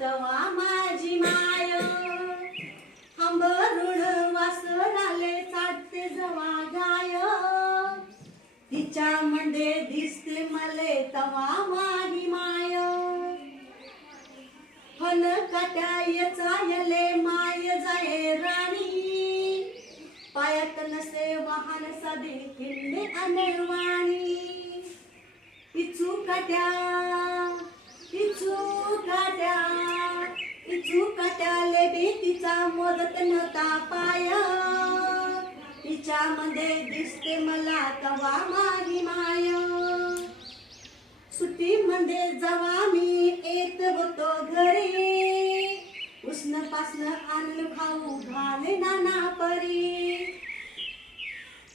तवा माझी माय हंबरुण वासराले चाटते जवा गाय. तिच्या मंडे दिसते मले तवा माही माय. फन काट्या यले माय जाय राणी. पायात नसे वाहन साधे किल्ले अनवाणी इचू कट्या इचू कट्या. इचू लेबी भीतीचा मोदत नव्हता पाय. तिच्यामध्ये दिसते मला तवा माझी माय. सुट्टीमध्ये जवा मी येत होतो घरी. उष्ण पासन आणलं खाऊ घाले नाना परी.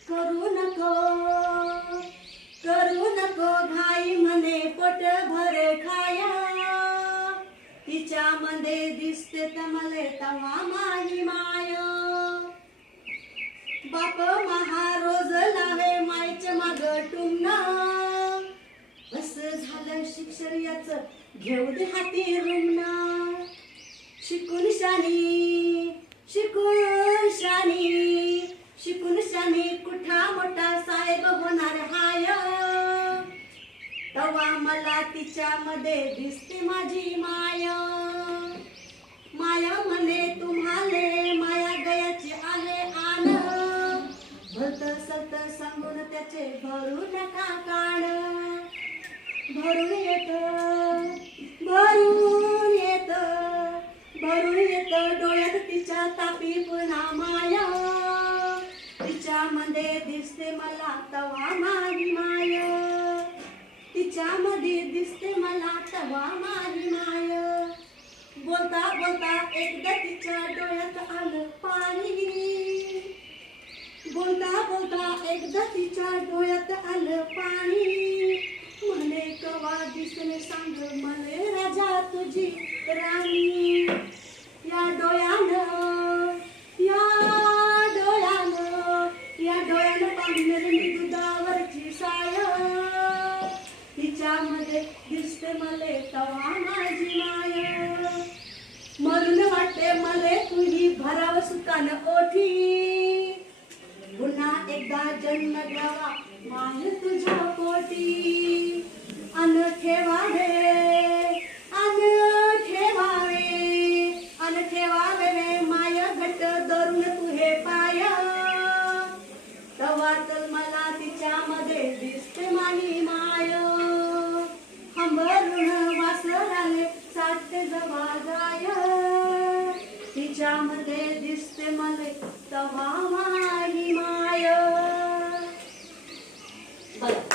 करून दिसते तमले तवा माझी माय. बाप महारोज लावे मायच माग टुमना बस झालं शिक्षण याच घेऊ दे हाती रुमना शिकून शानी शिकून शानी शिकून शानी कुठा मोठा साहेब होणार हाय. तवा मला तिच्यामध्ये दिसते माझी माया. सांगून त्याचे भरू नका कान भरून येत भरून येत भरून येत डोळ्यात तिच्या तापी पुन्हा माया. तिच्यामध्ये दिसते मला तवा माझी माय. तिच्यामध्ये दिसते मला तवा माझी माय. बोलता बोलता एकदा तिच्या डोळ्यात आलं पाणी बोलता बोलता एकदा तिच्या डोळ्यात आलं पाणी. म्हणे कवा दिसणे सांग म्हणे राजा तुझी राणी. या डोळ्यानं या डोळ्यानं या डोळ्यानं पाहिलं मी दुधावरची साय तिच्यामध्ये दिसते मले तवा माझी माय एकदा जन्म घ्यावा मान तुझ्या पोटी. अन ठेवावे अन ठेवावे अन ठेवावे रे माय घट धरून तुझे पाय. तवातल मला तिच्यामध्ये दिसते माही तिच्यामध्ये दिसते मले तव्हा माय. बघ